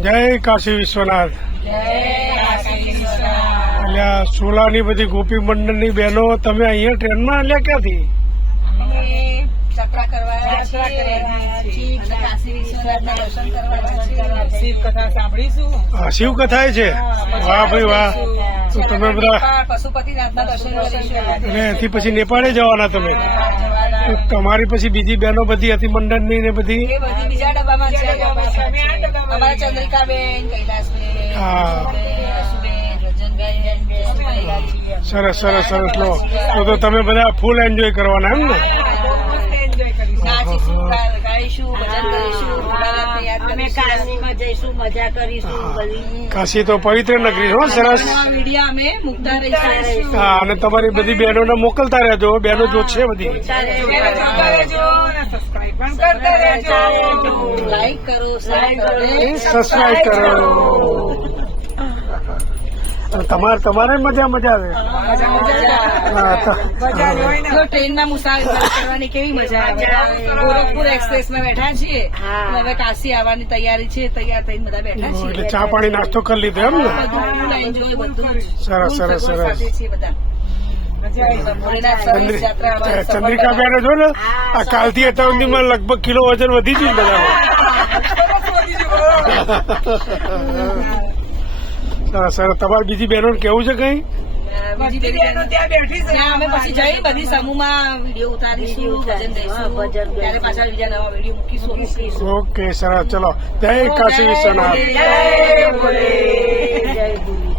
જય કાશી વિશ્વનાથ. એટલે સોલાની બધી ગોપી મંડળની બહેનો તમે અહીંયા ટ્રેનમાં એટલે ક્યાંથી? ચક્રા કરવા કાશી વિશ્વનાથના દર્શન કરવા શિવકથા સાંભળીશું. શિવકથા છે. વાહ ભાઈ વાહ. તો તમે બધા પશુપતિનાથના દર્શન કરીશું. અને એથી પછી નેપાળે જવાના તમે? તો તમારી પછી બીજી બહેનો બધી હતી મંડળની ને બધી? એ બધી બીજા ડબ્બામાં છે. અમારા ચંદ્રિકાબેન, કૈલાસબેન, હા. યશુબેન, રંજનભાઈ. સરસ સરસ સરસ. લો તો તમે બધા ફૂલ એન્જોય કરવાના એમ ને? નાચીશું, ગાઈશું, ભજન કરીશું, ભોળાનાથને યાદ કરીશું. જઈશું, મજા કરીશું. કાશી તો પવિત્ર નગરી હો. સરસ. મીડિયા અમે મુકતા રહીશું. હા, અને તમારી બધી બહેનોને મોકલતા રહેજો. બહેનો જો છે બધી. લાઈક કરો, શેર કરો, સબસ્ક્રાઈબ કરો. તમારે મજા આવે. ટ્રેનમાં મુસાફરી કરવાની કેવી મજા આવે. ગોરખપુર એક્સપ્રેસમાં બેઠા છીએ. હવે કાશી આવવાની તૈયારી છે. તૈયાર થઈને બધા બેઠા છીએ. એટલે ચા પાણી નાસ્તો કરી લીધો એમ ને? બધું એન્જોય, બધું સરસ સરસ સરસ. બધા ચંદ્રિકા બેન જો ને આ કાલથી અત્યાર સુધીમાં લગભગ કિલો વજન વધી ગયું બધા. સરસ સરસ. તમારી બીજી બહેનો કેવું છે કઈ? અમે પછી જઈ બધી સમૂહમાં વિડીયો ઉતારીશું, ભજન દઈશું, ત્યારે પાછા બીજા નવા વિડીયો મૂકીશું. ઓકે સરસ. ચલો જય કાશી વિશ્વનાથ. જય ભોલે. જય ભોલે.